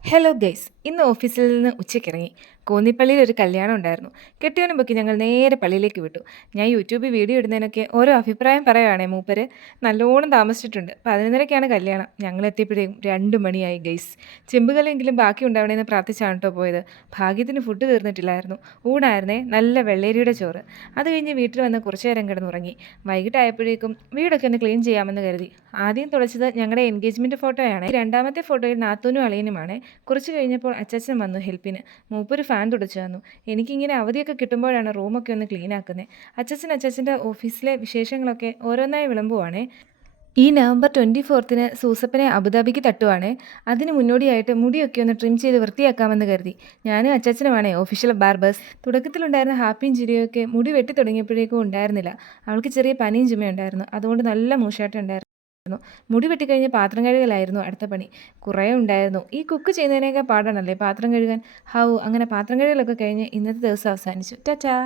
Hello guys, ഇന്ന് ഓഫീസിൽ നിന്ന് ഉച്ചയ്ക്കിറങ്ങി. കോന്നിപ്പള്ളിയിൽ ഒരു കല്യാണം ഉണ്ടായിരുന്നു. കെട്ടിയവനും പൊക്കി ഞങ്ങൾ നേരെ പള്ളിയിലേക്ക് വിട്ടു. ഞാൻ യൂട്യൂബിൽ വീഡിയോ ഇടുന്നതിനൊക്കെ ഓരോ അഭിപ്രായം പറയുവാണേ മൂപ്പര്. നല്ലോണം താമസിച്ചിട്ടുണ്ട്. 11:30-ക്കാണ് കല്യാണം. ഞങ്ങൾ എത്തിയപ്പോഴേക്കും 2 മണിയായി ഗൈസ്. ചെമ്പുകലെങ്കിലും ബാക്കി ഉണ്ടാവണേന്ന് പ്രാർത്ഥിച്ചാണ് കേട്ടോ പോയത്. ഭാഗ്യത്തിന് ഫുഡ് തീർന്നിട്ടില്ലായിരുന്നു. ഊണായിരുന്നേ, നല്ല വെള്ളേരിയുടെ ചോറ്. അത് കഴിഞ്ഞ് വീട്ടിൽ വന്ന് കുറച്ചു നേരം കിടന്നുറങ്ങി. വൈകിട്ടായപ്പോഴേക്കും വീടൊക്കെ ഒന്ന് ക്ലീൻ ചെയ്യാമെന്ന് കരുതി. ആദ്യം തുളച്ചത് ഞങ്ങളുടെ എൻഗേജ്മെൻറ്റ് ഫോട്ടോയാണ്. രണ്ടാമത്തെ ഫോട്ടോയിൽ നാത്തൂനും അളിയനുമാണ്. കുറച്ച് കഴിഞ്ഞപ്പോൾ അച്ചാച്ചൻ വന്നു ഹെൽപ്പിന്. മൂപ്പൊരു ഫാൻ തുടച്ചു തന്നു. എനിക്കിങ്ങനെ അവധിയൊക്കെ കിട്ടുമ്പോഴാണ് റൂമൊക്കെ ഒന്ന് ക്ലീൻ ആക്കുന്നത്. അച്ചാച്ചൻ്റെ ഓഫീസിലെ വിശേഷങ്ങളൊക്കെ ഓരോന്നായി വിളമ്പുവാണേ. ഈ നവംബർ 24-ന് സൂസപ്പനെ അബുദാബിക്ക് തട്ടുവാണ്. അതിന് മുന്നോടിയായിട്ട് മുടിയൊക്കെ ഒന്ന് ട്രിം ചെയ്ത് വൃത്തിയാക്കാമെന്ന് കരുതി. ഞാനും അച്ചാച്ചനുമാണ് ഒഫീഷ്യൽ ബാർബേഴ്സ്. തുടക്കത്തിലുണ്ടായിരുന്ന ഹാപ്പിയും ചിരിയൊക്കെ മുടി വെട്ടി തുടങ്ങിയപ്പോഴേക്കും ഉണ്ടായിരുന്നില്ല. അവൾക്ക് ചെറിയ പനിയും ചുമയുണ്ടായിരുന്നു. അതുകൊണ്ട് നല്ല മൂശാട്ടമുണ്ടായിരുന്നു. മുടി വെട്ടിക്കഴിഞ്ഞ് പാത്രം കഴുകലായിരുന്നു അടുത്ത പണി. കുറേ ഉണ്ടായിരുന്നു. ഈ കുക്ക് ചെയ്യുന്നതിനേക്കാൾ പാടാണല്ലേ പാത്രം കഴുകാൻ. അങ്ങനെ പാത്രം കഴുകലൊക്കെ കഴിഞ്ഞ് ഇന്നത്തെ ദിവസം അവസാനിച്ചു. ടാറ്റാ.